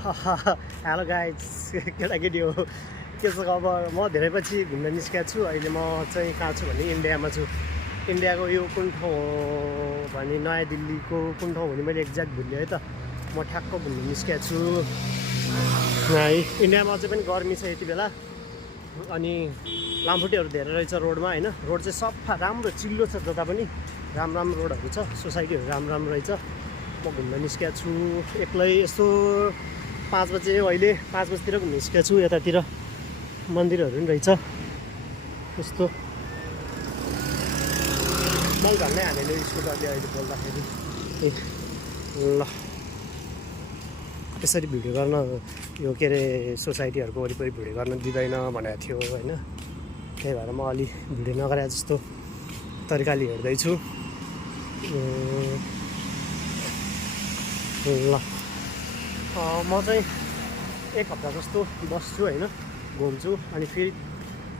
Hello guys केटाकेटी हो के छ खबर। म धेरै पछि घुम्न निस्केको छु। अहिले म चाहिँ कहाँ छु भने इन्डियामा छु। इन्डियाको यो कुन ठाउँ हो भने नयाँ दिल्लीको कुन ठाउँ भने मैले एक्ज्याक्ट भुल्यो है त। म ठ्याक्क घुम्न निस्केको छु है। इन्डियामा चाहिँ पनि गर्मी छ यति बेला। अनि लामखुट्टेहरू धेरै रहेछ रोडमा होइन। रोड चाहिँ सफा राम्रो चिल्लो छ, जता पनि राम्रो रोडहरू छ, सोसाइटीहरू राम्रो रहेछ। म घुम्न निस्केको छु एक्लै। यस्तो 5 बजे, अहिले 5 बजीतिर घुम्न निस्केको छु। यतातिर मन्दिरहरू पनि रहेछ यस्तो। मैले झन्डै हालेको स्कुटरले अहिले बोल्दाखेरि। ल यसरी भिडियो गर्न, यो के अरे सोसाइटीहरूको वरिपरि भिडियो गर्न दिँदैन भनेको थियो होइन। त्यही भएर म अलि भिडियो नगरे जस्तो तरिकाले हेर्दैछु। ल म चाहिँ 1 हप्ता जस्तो बस्छु होइन, घुम्छु अनि फेरि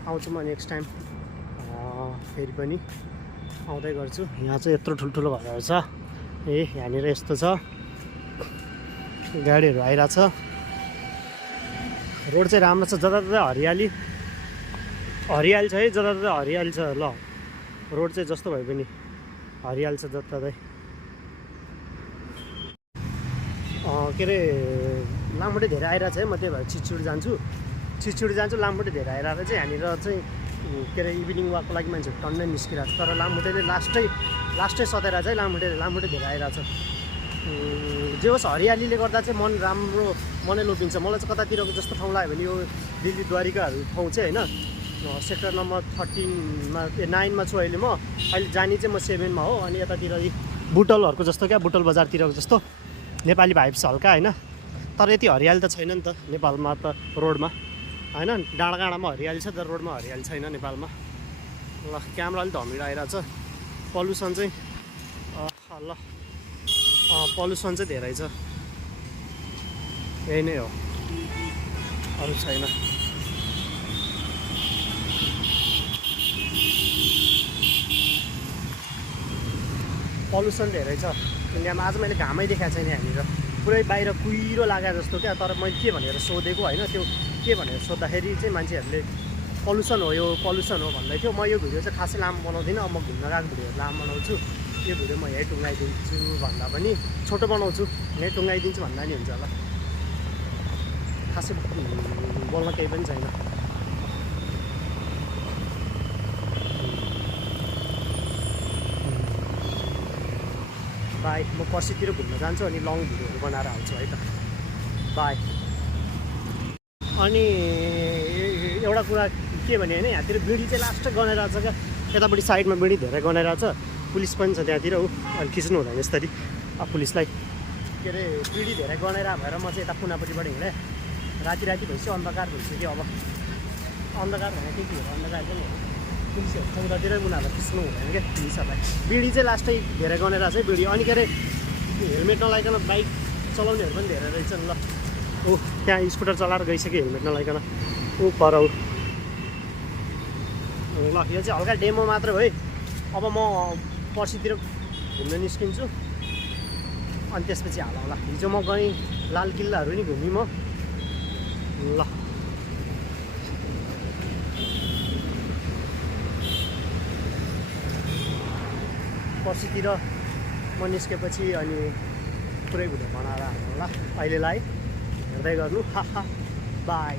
आउँछु म नेक्स्ट टाइम। फेरि पनि आउँदै गर्छु। यहाँ चाहिँ यत्रो ठुल्ठुलो घरहरू छ। यहाँनिर यस्तो छ, गाडीहरू आइरहेछ। रोड चाहिँ राम्रो छ, जताततै हरियाली छ है, जताततै हरियाली छ। ल रोड चाहिँ जस्तो भए पनि हरियाली छ जताततै। के अरे लामखुट्टे धेरै आइरहेको छ है। म त्यही भएर छिटछिटो जान्छु। लामखुट्टे धेरै आइरहेको चाहिँ यहाँनिर चाहिँ के अरे इभिनिङ वाकको लागि मान्छेहरू टन्नै निस्किरहेको छ। तर लामखुट्टेले लास्टै सताएर चाहिँ लामखुट्टे धेरै आइरहेको छ। जे होस् हरियालीले गर्दा चाहिँ मनै लोभिन्छ। मलाई चाहिँ कतातिरको जस्तो ठाउँ लाग्यो भने यो दिल्ली द्वारिकाहरू ठाउँ चाहिँ होइन। सेक्टर नम्बर 13मा 9मा छु अहिले। अहिले जाने चाहिँ म 7मा हो। अनि यतातिर बुटलहरूको जस्तो क्या, बुटल बजारतिरको जस्तो नेपाली भाइब्स हल्का होइन। तर यति हरियाली त छैन नि त नेपालमा त रोडमा होइन। डाँडामा हरियाली छ तर रोडमा हरियाली छैन नेपालमा। ल क्यामेरा अलिक धमिलो आइरहेछ। पल्युसन चाहिँ पल्युसन चाहिँ धेरै छ। यही नै हो, अरू छैन। पल्युसन धेरै छ इन्डियामा। आज मैले घामै देखाएको छैन यहाँनिर, पुरै बाहिर कुहिरो लागेको जस्तो क्या। तर मैले के भनेर सोधेको होइन, त्यो के भनेर सोद्धाखेरि चाहिँ मान्छेहरूले पल्युसन हो भन्दै थियो। म यो भिडियो चाहिँ खासै लामो बनाउँदिनँ। अब म घुम्न गएको भिडियोहरू लामो बनाउँछु। यो भिडियो म यहीँ टुङ्गाइदिन्छु भन्दा पनि छोटो बनाउँछु, यहीँ टुङ्गाइदिन्छु भन्दा नि हुन्छ होला। खासै बोल्न केही पनि छैन। बाई, म पर्सितिर घुम्न जान्छु अनि लङ भिडियोहरू बनाएर आउँछु है त। बाई। अनि एउटा कुरा के भने होइन, यहाँतिर बिडी चाहिँ लास्ट गनाइरहेको छ क्या। यतापट्टि साइडमा बिडी धेरै गनाइरहेको छ। पुलिस पनि छ त्यहाँतिर। अहिले खिच्नु हुँदैन यसरी पुलिसलाई। के अरे बिडी धेरै गनाइरहेको भएर म चाहिँ यता पुनापट्टिबाट हिँडेँ। राति भइसक्यो, अन्धकार भइसक्यो। अब अन्धकार भनेको के हो, अन्धकार पनि हो। पुलिसहरू छ उतातिर, उनीहरूलाई खिच्नु हुँदैन क्या पुलिसहरूलाई। बिडी चाहिँ लास्टै धेरै गनाइरहेको छ है बिडी। अनि के अरे हेलमेट नलाइकन बाइक चलाउनेहरू पनि धेरै रहेछन्। ल त्यहाँ स्कुटर चलाएर गइसक्यो हेलमेट नलाइकन। पर ल यो चाहिँ हल्का डेमो मात्र हो है। अब म पर्सितिर घुम्न निस्किन्छु अनि त्यसपछि होला। हिजो म गएँ लाल किल्लाहरू नि घुमेँ म। ल पर्सितिर म निस्केपछि अनि पुरै भिडियो बनाएर होला। अहिलेलाई हेर्दै गर्नु। बाई।